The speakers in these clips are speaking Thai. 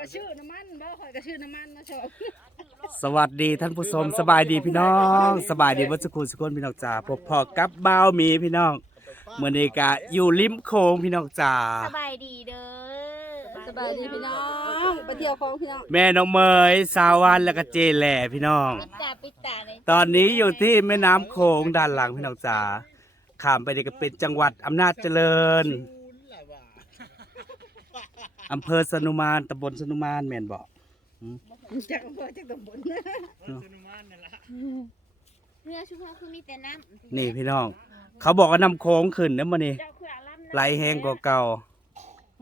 ก็ชื่อน้ำมันบ่ข่อยก็ชื่อน้ำมันนะชอบสวัสดีท่านผู้ชมสบายดีพี่น้อง สบายดีวัสกุลสกุลพี่น้องจ๋าพบพอกับบ้าวหมีพี่น้องเมื่อนี้กะอยู่ริมโค้งพี่น้องจ๋าสบายดีเด้อสบายดีพี่น้องไปเที่ยวของพี่น้องแม่น้องเมยสาววันแล้วก็เจแหล่พี่น้อง ปิดตาปิดตาเลยตอนนี้อยู่ที่แม่น้ำโขงด้านหลังพี่น้องจ๋าข้ามไปนี่ก็เป็นจังหวัดอำนาจเจริญ อำเภอสนุมานตำบลสนุมานแม่นบอกจากอำเภอจากตำบลนะเรือชุกเขาคือมีแต่น้ำนี่พี่น้อง เขาบอกว่าน้ำโค้งขึ้นนะมันนี่เจ้าคืออารัมไหลแห้งกว่าเก่า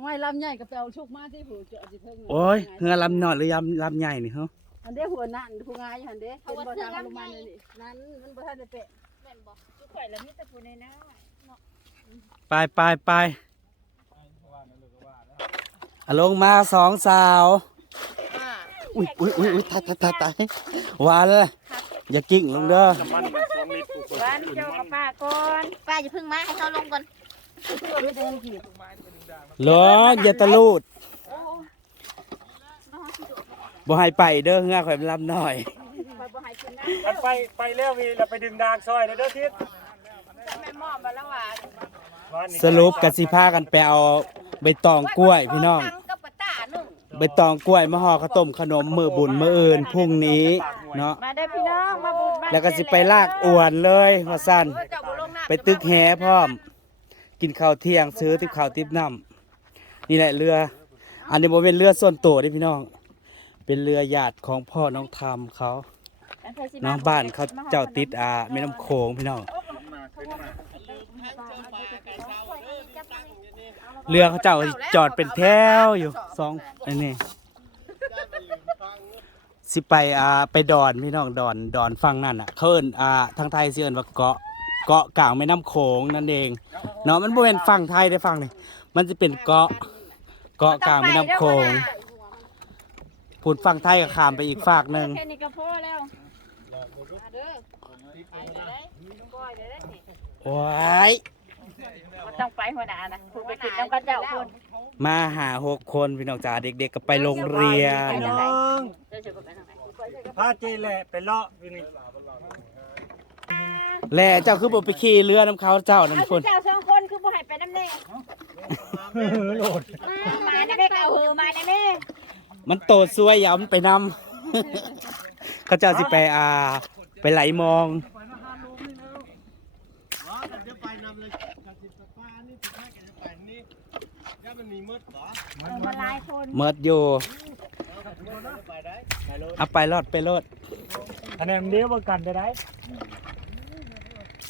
ไม่ลำใหญ่ก็ไปเอาชุกมาที่ผู้เจาะสิเพิ่งโอ้ยเฮือลำน้อยหรือลำลำใหญ่นี่เหรออันเด้หัวนั่นผู้งายหันเด้เป็นบ่ทางลงมาเลยนี่นั้นมันบ่ทันได้เปะแม่นบอกชุกข่อยแล้วมีแต่ผู้ในน้ำไปไปไป อะลงมาสองสาว อุ้ยอุ้ยอุ้ยอุ้ยตายตายตายตายหวานเลยอย่ากิ้งลงเด้อบ้านเจ้ากับป้าก่อนป้าอย่าเพิ่งมาให้เขาลงก่อนไม่ได้กี่ร้อนอย่าตะลูดบ่ให้ไปเด้อเฮือข่อยมันลำน้อยไปบ่ให้ขึ้นน้มันไปไปแล้ววีเราไปดึงดางซอยเด้อเด้อทิศำแม่หมอมาแล้วว่าวันนี้สรุปกสิพากันไปเอา ใบตองกล้วยพี่น้องตังกับปะตาหนึ่งใบตองกล้วยมาห่อข้าวต้มขนมมือบุญมืออื่นพรุ่งนี้เนาะมาได้พี่น้องมาบุญบ้านแล้วก็สิไปลากอวนเลยว่าสั้นเจ้าบุลงน้ำไปตึกแฮพร้อม กินข้าวเที่ยงซื้อติบข้าวติบน้ำนี่แหละเรือ อันนี้โมเป็นเรือส่วนตัวเด้พี่น้อง เป็นเรือญาติของพ่อน้องทำเขาน้องบ้านเขาเจ้าติดอ่าแม่น้ำโขงพี่น้อง เเรือเขาเจ้าจอดเป็นแถวอยู่สองอันนี้สิไปอ่าไปดอนพี่น้องดอนดอนฟังนั่นอะเขาเอิ้นอ่าทางไทยเสิเอิ้นว่าเกาะเกาะกลางแม่น้ำโขงนั่นเองเนาะมันบ่เป็นฝั่งไทยได้อฝั่งนี่มันจะเป็นเกาะเกาะกลางแม่น้ำโขงพูดฝั่งไทยก็ข้ามไปอีกฝากหนึ่งแค่นี้ก็พอแล้วมาเด้อไปเลยได้ก้อยเลยได้นี่ ว้ายบ่ต้องไปหัวหน้านะคุณไปกินน้ำกันเจ้าคุณมาหาหกคนพี่น้องจ๋าเด็กๆก็ไปโรงเรียนเจ้าจะไปทางไหนพาเจแหละไปเลาะอยู่นี่แล่เจ้าคือบ่ไปขี่เรือน้ำเขาเจ้านั่นเอาพุ่นเจ้าสองคนคือบ่ให้ไปน้ำแน่โหลดมาได้แม่เก่าหือมาได้แม่มันโตดซวยอย่าเอามันไปนำเขาเจ้าสิไปอ่า ไปไหลมอง มาลายคนเมิดอยู่เอาไปรอดไปรอดอันนั้นเดียวบ่กันได้ได้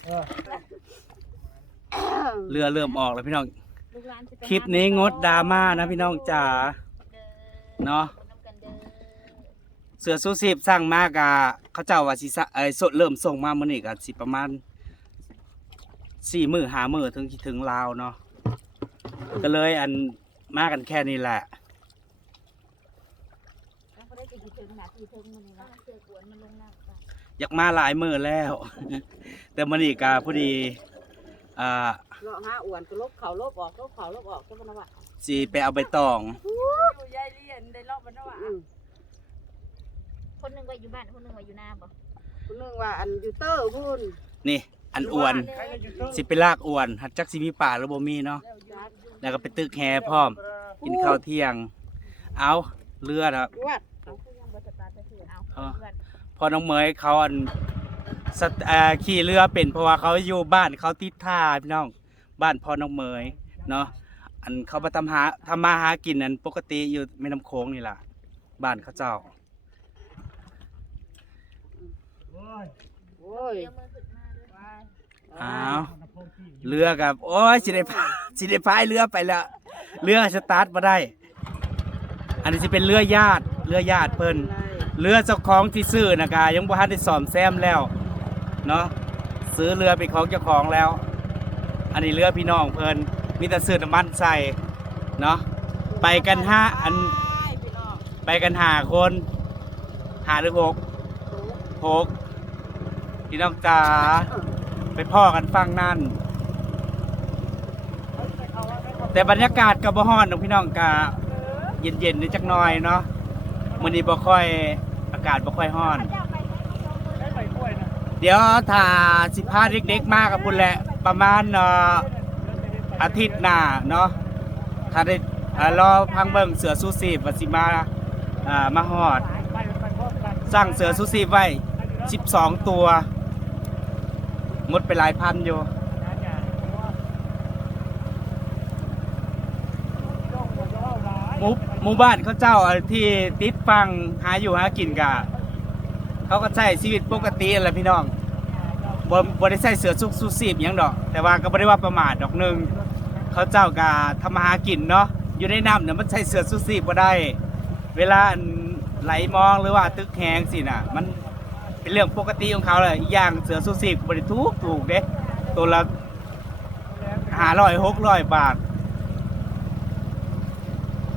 เออเรือเริ่มออกแล้วพี่น้อง ลูกหลานสิไปคลิปนี้งดดราม่านะพี่น้องจ๋าเนาะ น้ำกันเด้อเสือสู้สิบสั่งมากอะเขาเจ้าว่าสิสะเอ้ยสดเริ่มส่งมามื้อนี้ก็สิประมาณสี่มื้อหามื้อถึงสิถึงลาวเนาะ ก็เลยอันมากันแค่นี้แหละแล้วก็ได้สิถึงหน้าที่ถึงมื้อนี้นะเสือกวนมันลงน้ำไปอยากมาหลายมื้อแล้ว แต่มื้อนี้ก็พอดีอ่าเลาะหาอ้วนก็ลบเขาลบออกลบเขาลบออกก็บ่นว่าสิไปเอาใบตองอยู่ยายเรียนได้รอบบ่นว่าคนหนึงไว้อยู่บ้านคนหนึงไว้อยู่นาบ่คนนึงว่าอันอยู่เตอร์พุ่นนี่ อันอ้วนใครจะอยู่เทิงสิไปลากอ้วนหัดจักสิมีป่าหรือบ่มีเนาะ แล้วก็ไปตึกแฮพร้อม กินข้าวเที่ยง เอาเรือนะวัดเอาคือยังบ่สตาร์ทจะถือเอาอ๋อเพื่อนพอน้องเหมยเขาอันสตเอ่อขี่เรือเป็นเพราะว่าเขาอยู่บ้านเขาติดท่าพี่น้อง บ้านพ่อน้องเหมยเนาะอันเขามาทำหาทำมาหากินนั้นปกติอยู่แม่น้ำโค้งนี่ล่ะ บ้านเขาเจ้าโอ้ยโอ้ยเดี๋ยวมือขึ้นมาเด้ออ้าวเรือกับโอ้ยสิได้พาสิได้พายเรือไปแล้วเรือสตาร์ทมาได้ อันนี้สิเป็นเรือญาติเรือญาติเพิ่นเรือเจ้าของที่ซื้อนะกายังบ่ทันได้ซ่อมแซมแล้วเนาะซื้อเรือเป็นของเจ้าของแล้ว อันนี้เรือพี่น้องเพิ่นมีแต่ซื้อน้ำมันใส่เนาะไปกันห้าอันไปกันห้าคนห้าหรือหกหกพี่น้องจ๋า ไปพ่อกันฟังนั่นแต่บรรยากาศกับบ่ฮ้อนดอกพี่น้องกาเย็นๆนิดจักหน่อยเนาะมื้อนี้บ่ค่อยอากาศบ่ค่อยร้อน เดี๋ยวถ้าสิพาเด็กๆมากับพุ่นแหละ ประมาณเอ่ออาทิตย์หน้าเนาะถ้าได้อ่ารอพังเบิ่งเสือซูซีว่าสิมาอ่ามาฮอดไปไปพร้อมกันสั่งเสือซูซีไว้ 12 ตัว มดไปหลายพันอยู่นะจ๊ะต้องหัวเราะหลายหมู่หมู่บ้านเขาเจ้าอะที่ติดฟังหาอยู่หากินกะเขาก็ใช้ชีวิตปกติแหละพี่น้องบ่บ่ได้ใส่เสือซุกซูซีบหยังดอก แต่ว่าก็บ่ได้ว่าประมาทดอกหนึงเขาเจ้ากะทำมาหากินเนาะอยู่ในน้ำเนี่ยมันใส่เสือซูซีบบ่ได้ เวลาอันไหลมองหรือว่าตึกแหงสิน่ะ มัน เป็นเรื่องปกติของเขาเลยอีกอย่างเสือซูซีบริทุกถูกเด้ตัวละหาร้อยหกร้อยบาท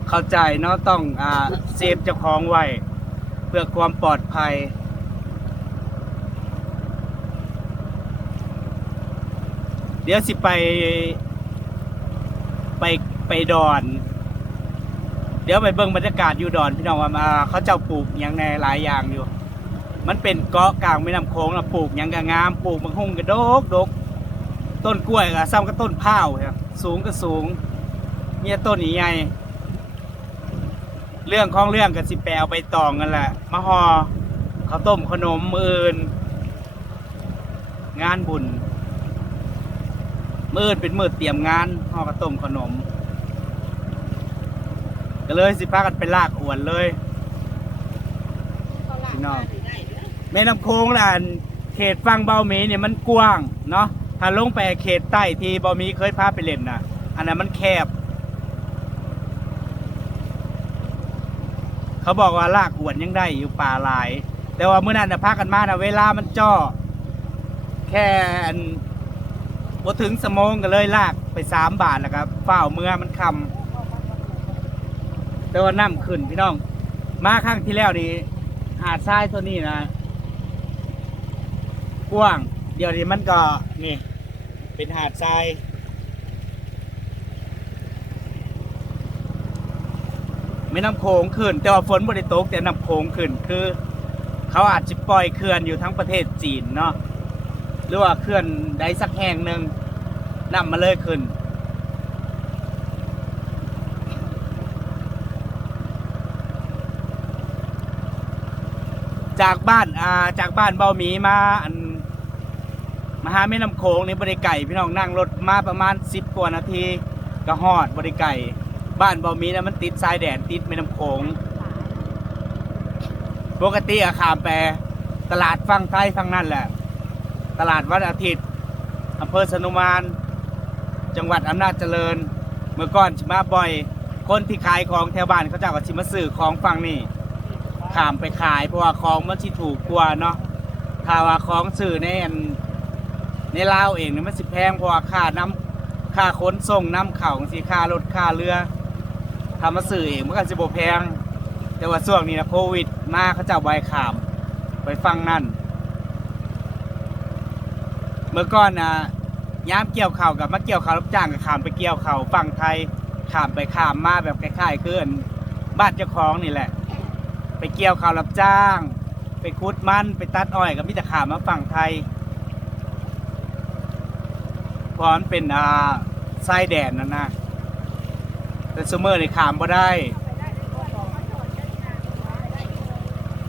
เข้าใจเนาะต้องอ่าเซฟเจ้าของไว้เพื่อความปลอดภัยเดี๋ยวสิไปไปไปดอน เดี๋ยวไปเบิ่งบรรยากาศอยู่ดอน พี่น้องว่ามาเขาเจ้าปลูกหยังในหลายอย่างอยู่ มันเป็นเกาะกลางแม่น้ำโขงนะปลูกหยังก็งามปลูกบางหุ่งก็ดกดกต้นกล้วยก็ซ้ำกับต้นพร้าวครับสูงก็สูงเนี่ยต้นใหญ่ๆเรื่องของเรื่องกับสิแปลเอาไปตองกันแหละมาหอข้าวต้มขนมมืออื่นงานบุญมืออื่นเป็นมือเตรียมงานห่อข้าวต้มขนม ก็เลยสิพากันไปลากอวนเลยพี่น้อง แม่น้ำโค้งล่ะอันเขตฟังเบาหมีเนี่ยมันกว้างเนาะถ้าลงไปเขตใต้ที่เบาหมีเคยพาไปเล่นน่ะอันนั้นมันแคบ เขาบอกว่าลากอวนยังได้อยู่ป่าหลาย แต่ว่าเมื่อนั้นนะพากันมานะเวลามันจ่อแค่อันบ่ถึงสมงก็เลยลากไปสามบาทแล้วครับเฝ้าวเมื่อมันคำแต่ว่าน้ำขึ้นพี่น้อง มาครั้งที่แล้วนี่หาดทรายตัวนี้นะ กว้าง เดี๋ยวนี้มันก็นี่ เป็นหาดทรายไม่น้ำโขงขึ้น แต่ว่าฝนบริตกแต่น้ำโขงขึ้นคือ เขาอาจจะปล่อยเขื่อนอยู่ทั้งประเทศจีนเนาะหรือว่าเขื่อนใดสักแห่งหนึ่งนำมาเลยขึ้นจากบ้านอ่าจากบ้านเบาหมีมาอัน มาหาแม่น้ำโขงในบริไก่พี่น้องนั่งรถมาประมาณสิบกว่านาทีก็ฮอดบริไก่บ้านเบามีนะมันติดชายแดนติดแม่น้ำโขงปกติอะขามไปตลาดฟังไทยฟังนั่นแหละ ตลาดวันอาทิตย์อำเภอสนุมาน จังหวัดอำนาจเจริญ เมื่อก่อนชิมาบ่อย คนที่ขายของแถวบ้านเขาจ้าก็ชิมาซื้อของฟังนี่ขามไปขายเพราะว่าของมันสิถูกกว่าเนาะถ้าว่าของสื่อในอัน ในลาวเองเนี่ยมันสิแพงเพราะว่าค่าน้ำค่าขนส่งน้ำเข่าสิค่ารถค่าเรือทำมาสื่อเองมันก็สิบแพง แต่ว่าช่วงนี้นะโควิดมาเขาจ้าใบขาม ไปฟังนั่น เมื่อก่อนนะย้ำเกี่ยวเข่าวกับมาเกี่ยวเข่าวรับจ้างกับขามไปเกี่ยวเข่าวฝั่งไทยขามไปขามมาแบบคล้ายๆเกินบ้านเจ้าของนี่แหละ ไปเกี่ยวข้าวรับจ้าง ไปคุดมันไปตัดอ้อยกับมิตรขามมาฝั่งไทย ราะมันเป็นอ่าไส้แดนนั่นนะแต่ซูเมอร์ในขามบ่ได้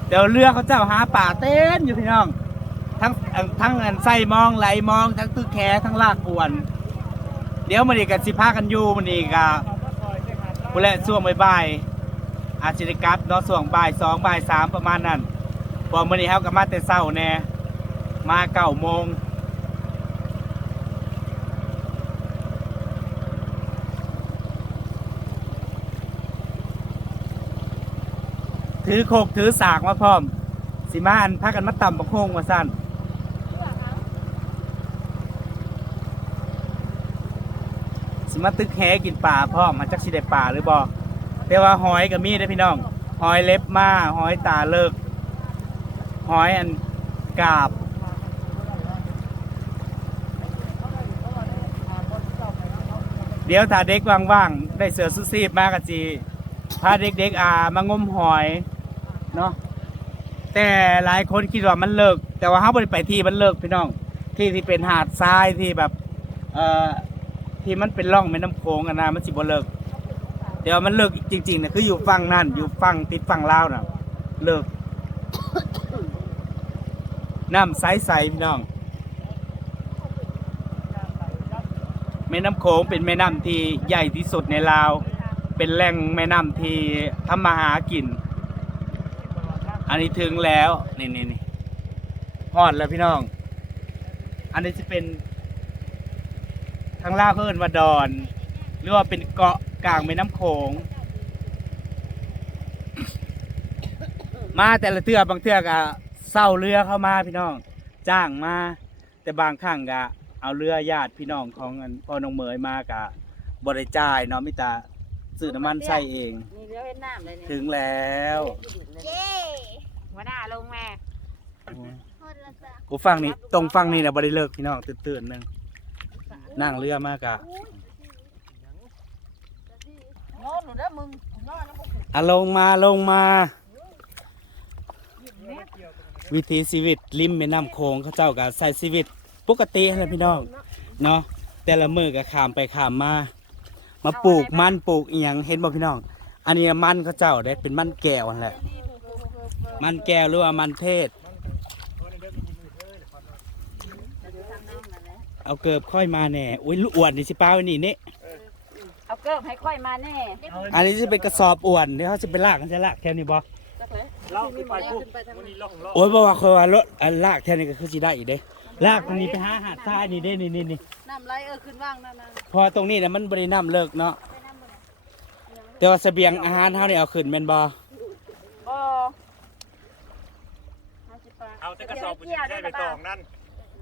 เดี๋ยวเรือเขาเจ้าหาป่าเต้นอยู่พี่น้อง ทั้งทั้งอันไส้มองไหลมองทั้งตึกแคทั้งลากอวน เดี๋ยวมันอีกกันสิพากันอยู่มันอีกอะผู้แลช่วงบ่ายอาจสิได้กลับเนาะส่วงบ่ายสองบ่ายสามประมาณนั้นพอมื้อนี้เฮาก็มาแต่เช้าแน่มาเก้าโมง ถือโคกถือสากมาพร้อม สิมาอันพากันมาต่ำบักโคงมาสั้นสิมาตึกแหกินป่าพร้อมมาจักสิได้ป่าหรือบ่แต่ว่าหอยก็มีได้พี่น้อง หอยเล็บมาหอยตาเลิก หอยอันกาบ เดี๋ยวถ้าเด็กว่างๆ ได้เสือซูซีบมากกะจีพาเด็กๆอ่ามางมหอย เนาะแต่หลายคนคิดว่ามันเลิก แต่ว่าเฮาบ่ได้ไปที่มันเลิกพี่น้อง ที่ที่เป็นหาดทรายที่แบบเอ่อที่มันเป็นร่องแม่น้ำโขงอะนะมันสิบ่เลิกแต่ว่ามันเลิกจริงๆนะคืออยู่ฝั่งนั่นอยู่ฝั่งติดฝั่งลาวน่ะเลิก น้ำใสๆพี่น้อง แม่น้ำโขงเป็นแม่น้ำที่ใหญ่ที่สุดในลาว เป็นแหล่งแม่น้ำที่ทำมาหากิน อันนี้ถึงแล้วนี่นี่นี่ฮอดแล้วพี่น้อง อันนี้จะเป็นทางลาเขาเอิ้นว่าดอน หรือว่าเป็นเกาะกลางแม่น้ำโขง มาแต่ละเทือบางเทือก็เศร้าเรือเข้ามาพี่น้อง จ้างมา แต่บางครั้งก็เอาเรือญาติพี่น้องของอันพ่อน้องเมยมากะบริจ่ายเนาะมิตา ซื้อน้ำมันใส่เอง นี่เรือเวียดนามเลยเนี่ยถึงแล้วเย้หัวหน้าลงแม่โคตรละจ้ะกูฟังนี่ตรงฟังนี่นะบริเลิกพี่น้องตื่นๆหนึงนั่งเรือมากะนอนหนูเด้อมึงนอนแล้วบ่อะลงมาลงมา วิถีชีวิตริมแม่น้ำโขงเขาเจ้าก็ใส่ชีวิตปกตินะพี่น้องเนาะแต่ละมือก็ขามไปขามมา มาปลูกมันปลูกอีหยังเห็นบ่พี่น้อง อันนี้มันเขาเจ้าได้เป็นมันแก้วนั่นแหละ มันแก้วหรือว่ามันเทศ เอาเกิบค่อยมาแหน่อุ้ยลูกอ้วนนี่สิป้าไว้นี่นี่ เอาเกิบให้ค่อยมาแน่อันนี้จะเป็นกระสอบอ้วนเดี๋ยวเขาจะไปลากกันจะลากแค่นี้บ่จักเลยเล่าขึ้นไปปุ๊บวันนี้ล่องล่องโอ้ยบ่ว่าเคยว่ารถอันลากแค่นี้ก็คือสิได้อีกเด้ ลากตรงนี้ไปหาหาดทรายนี่เด้นี่นี่นี่น้ำไหลเออขึ้นว่างนั่นน่ะพอตรงนี้นะมันบริน้ำเลิกเนาะแต่ว่าเสบียงอาหารเท่านี่เอาขึ้นแม่นบ่บ่เอาแต่กระสอบมันใช้ไปตองนั่น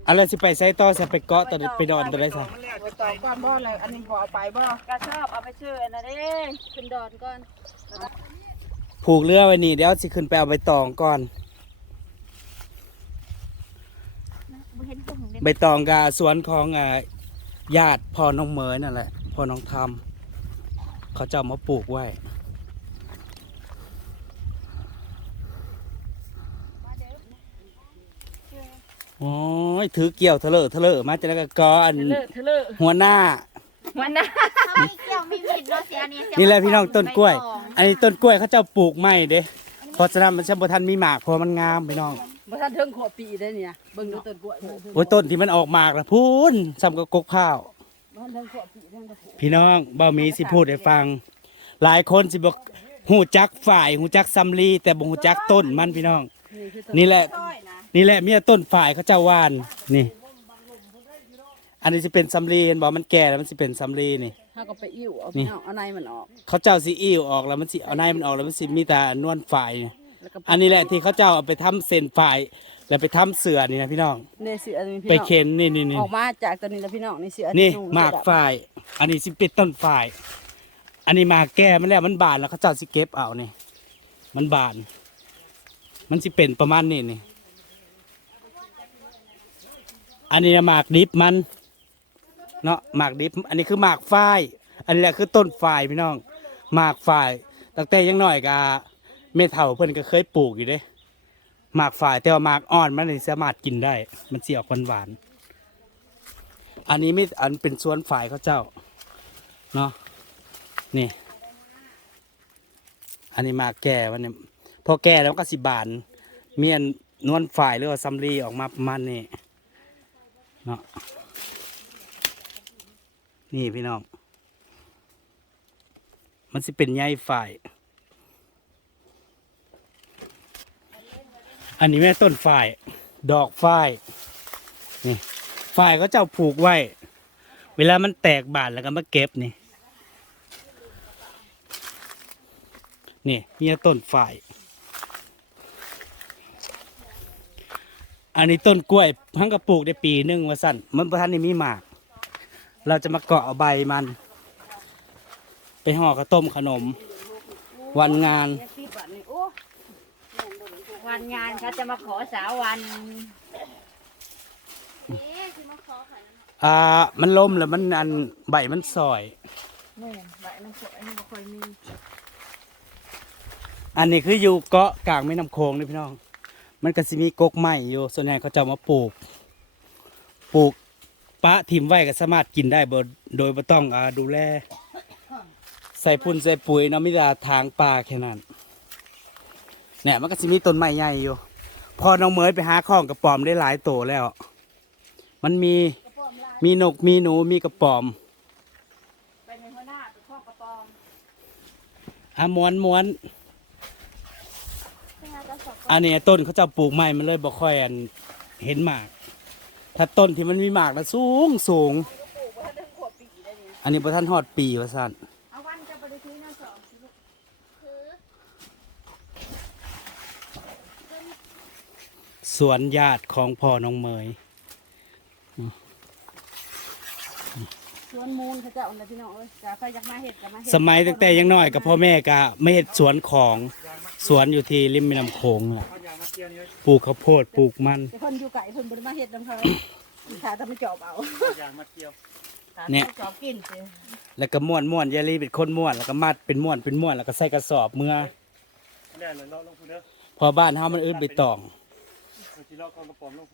อะไรสิไปใส่ต่อสิไปเกาะตัวไปดอนตัวได้ซะมันแล้วไปต่อก่อนบ่เลยอันนี้บ่เอาไปบ่กระชอบเอาไปชื่ออันนั้นเด้ขึ้นดอนก่อนผูกเรือไว้นี่เดี๋ยวสิขึ้นไปเอาใบตองก่อน บ่เห็นผมเด็ก ใบตองกับสวนของอ่าญาติพ่อน้องเหมยนั่นแหละพ่อน้องทำเขาจะเอามาปลูกไว้โอ้ยถือเกี่ยวเถลอเถลอมาจากแล้วก็กออันเทเลอเทเลอหัวหน้าวันน่ะเขาไม่เกี่ยวไม่ผิดเนาะเสียอันนี้เสียนี่แหละพี่น้องต้นกล้วยใบตองอันนี้ต้นกล้วยเขาเจ้าปลูกไม่เด้เพราะฉะนั้นมันจะบ่ทันมีหมากเพราะมันงามพี่น้อง บ่ทันถึงขวบปีได้เนี่ยเบิ่งดูต้นกล้วยบ่โอ้ยต้นที่มันออกหมากละพูนซ้ำกับกกข้าวทันถึงขวบปีได้ก็พี่น้องเบ้ามีสิพูดให้ฟัง หลายคนสิบอกหูจักฝ่ายหูจักซัมลีแต่บ่หูจักต้นมันพี่น้อง นี่คือต้นนี่แหละต้อยนะนี่แหละเมียต้นฝ่ายเขาเจ้าว่านนี่ อันนี้จะเป็นซัมลีเห็นบอกมันแก่แล้วมันสิเป็นซัมลีนี่ เฮาก็ไปอิ่วเอานี่ เอาเอาในมันออกเขาเจ้าสิอิ่วออกแล้วมันสิเอาในมันออกแล้วมันสิมีแต่นวลฝ่ายนี่ แล้วก็อันนี้แหละที่เขาเจ้าเอาไปทำเส้นฝ่ายแล้วไปทำเสือนี่นะพี่น้องนี่สิอันนี้พี่ไปน้องเข็นนี่นี่นี่ออกมาจากตัวนี้แล้วพี่น้องนี่สิอันี่นุ่งหมากฝ่าย อันนี้สิเป็นต้นฝ่าย อันนี้หมากแก่มันแล้วมันบานแล้วเขาเจ้าสิเก็บเอานี่ มันบาน มันสิเป็นประมาณนี้นี่ อันนี้นะหมากดิบมัน เนาะหมากดิบ อันนี้คือหมากฝ้าย อันนี้แหละคือต้นฝ่ายพี่น้องหมากฝ่ายตั้งแต่ยังน้อยกะ เมเถ่าเพิ่อนก็เคยปลูกอยู่เด้หมากฝ่ายแต่ว่าหมากอ่อนมันนี่สามารถกินได้ มันเสีออกหวาน อันนี้ไม่อันเป็นสวนฝ่ายเขาเจ้าเนาะนี่ อันนี้หมากแก่วันนี้พอแก่แล้วก็สิบาน เมียนนวลฝ่ายหรือว่าซัมรีออกมาประมาณนี้เนาะนี่พี่น้อง มันสิเป็นใยฝ่าย อันนี้แม่ต้นฝ่าย ดอกฝ่าย นี่ฝ่ายก็เจ้าผูกไว้ เวลามันแตกบานแล้วก็มาเก็บนี่ นี่มีแต่ต้นฝ่าย อันนี้ต้นกล้วยพังกระปลูกได้ปีหนึงว่าสั่นมันประทันนี่มีหมาก เราจะมาเกาะเอาใบมัน ไปห่อข้าวต้มขนม วันงาน วันงานเขาจะมาขอสาววันเอ๊ะสิมาขอข่อยนะอ่า มันล้มแล้วมันอันใบมันซอยแม่นใบมันสวยนี่บ่ค่อยมีอันนี้คืออยู่เกาะกลางแม่น้ำโขงนี่พี่น้อง มันก็สิมีกกไม้อยู่ ส่วนใหญ่เขาจะเอามาปลูก ปลูกปะถิ่มไว้ก็สามารถกินได้บ่โดยบ่ต้องอาดูแล ใส่พุ่นใส่ปุ๋ยเนาะมีแต่ทางป่าแค่นั้น เนี่ยมันก็สิมีต้นไม้ใหญ่อยู่ พอน้องเหมยไปหาข้องกระป๋อมได้หลายโตแล้ว มันมีกระป๋อมลายมีนกมีหนูมีกระป๋อมไปในหัวหน้าไปข้อกระปอมอะม้วนม้วนเป็นไงกระสอบอันนี้ต้นเขาจะปลูกใหม่มันเลยบ่ค่อยอันเห็นหมาก ถ้าต้นที่มันมีหมากแล้วสูงสูงปลูกว่าถึงขวบปีได้นี่อันนี้บ่ทันฮอดปีว่าซั่น เอาวันจะไปซื้อน้ำสองสิลูก คือ สวนญาติของพ่อน้องเหมยสวนมูลเขาจะเอาอะไรพี่น้องเอ้ยจะใครอยากมาเห็ดกับมาเห็ดสมัยตั้งแต่ยังน้อยกับพ่อแม่ก็ไม่เฮ็ดสวนของสวนอยู่ที่ริมแม่น้ำโขงน่ะเอายางมาเกี่ยวนี่ปลูกข้าวโพดปลูกมันแต่คนอยู่ไก่คนบริมาเห็ดน้ำเขาขาจะไม่จอบเอาเอายางมาเกี่ยวเนี่ยจอบกินสิแล้วก็ม้วนม้วนยายลีเป็นคนม้วนแล้วก็มัดเป็นม้วนเป็นม้วนแล้วก็ใส่กระสอบเมื่อแน่เลยเลาะลงพูเด้อพอบ้านเฮามันอึดใบตอง เอาที่เลากองกระป๋อมลง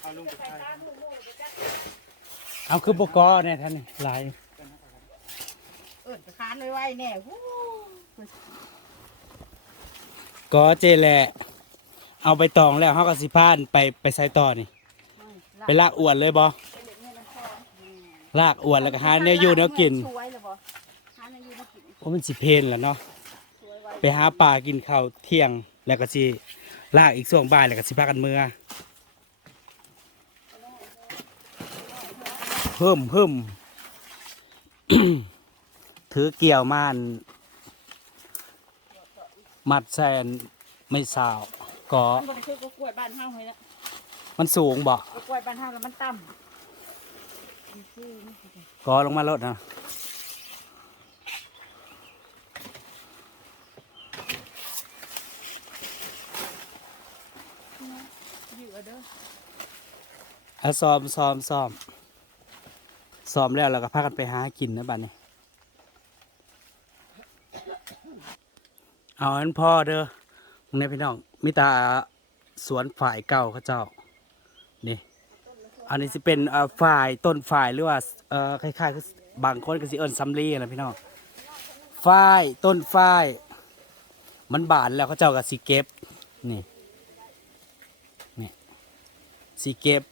เอาลุงไปใช้เอาคือบ่กอเนี่ยท่านนี่หลายเอิดค้านไว้ไว้แน่ฮู้กอเจแหละเอาใบตองแล้วเฮาก็สิพานไปไปใส่ต่อนี่ ไปลากอวนเลยบ่ลากอวนแล้วก็หาแนวอยู่แนวกินช่วยเลยบ่หาแนวอยู่แนวกินเพราะมันสิเพลนแหล้วเนาะไว้ไปหาปลากินข้าวเที่ยงแล้วก็สิ ลากอีกช่วงบ่ายแล้วก็สิพากันเมื่อเพิ่มเพิ่มถือเกี่ยวม่านมัดแซนไม่สาวก็มันบ่ได้คือกล้วยบ้านเฮาให้ละมันสูงบ่กล้วยบ้านเฮาแล้วมันต่ก็ลงมาลดนะำอยู่ เอาเด้ออาซ้อมซ้อมซ้อมซ้อมแล้วเราก็พากันไปหากินนะบัดนี้เอาอันพ่อเด้อมึงเนี่ยพี่น้องมิตาสวนฝ่ายเก่าเขาเจ้านี่อันนี้จะเป็นฝ่ายต้นฝ่ายหรือว่าเออคล้ายๆคือบางคนก็สิเอิ้นซัมลีนะพี่น้องฝ่ายต้นฝ่าย มันบานแล้วเขาเจ้าก็สิเก็บนี่ สิเก็บ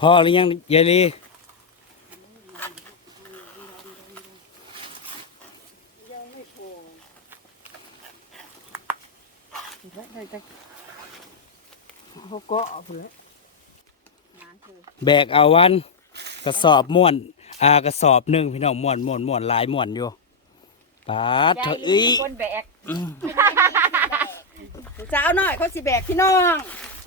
พอหรือยังยายลีได้จักเขาเกาะพุ่นแหล้วนานคือแบกเอาวันกระสอบม่วนอ่ากระสอบหนึ่งพี่น้องม่วนม่วนม่วนหลายม่วนอยู่ปาดเถอะอีคนแบก สาวหน่อยเขาสิแบกพี่น้อง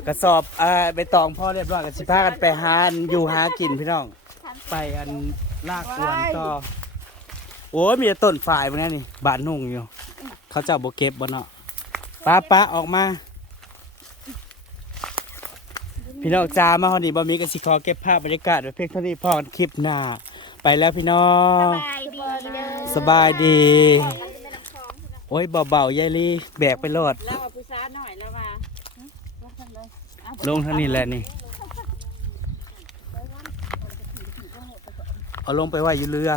กระสอบอ่าใบตองพ่อเรียบร้อยกันสิพากันไปหาอันอยู่หากินพี่น้อง ไปอันลากอวนต่อโอ้ยมีแต่ต้นฝ่ายพวกนี้นี่บานนุ่งอยู่ เขาเจ้าโบเก็บบ่เนาะป้าป้าออกมา พี่น้องจ้ามาฮอดนี่บ่มีก็สิขอเก็บภาพบรรยากาศไว้เพียงเท่านี้พอกันคลิปหน้า ไปแล้วพี่น้อง สบายดีเด้อสบายดีกันเป็นน้ำคลองใช่ไหมโอ้ยเบาๆยายลีแบกไปโลด แล้วเอาผู้สาวหน่อยแล้วว่าลงทันเลงเท่านี้แหละนี่ เอาลงไปไว้อยู่เรือ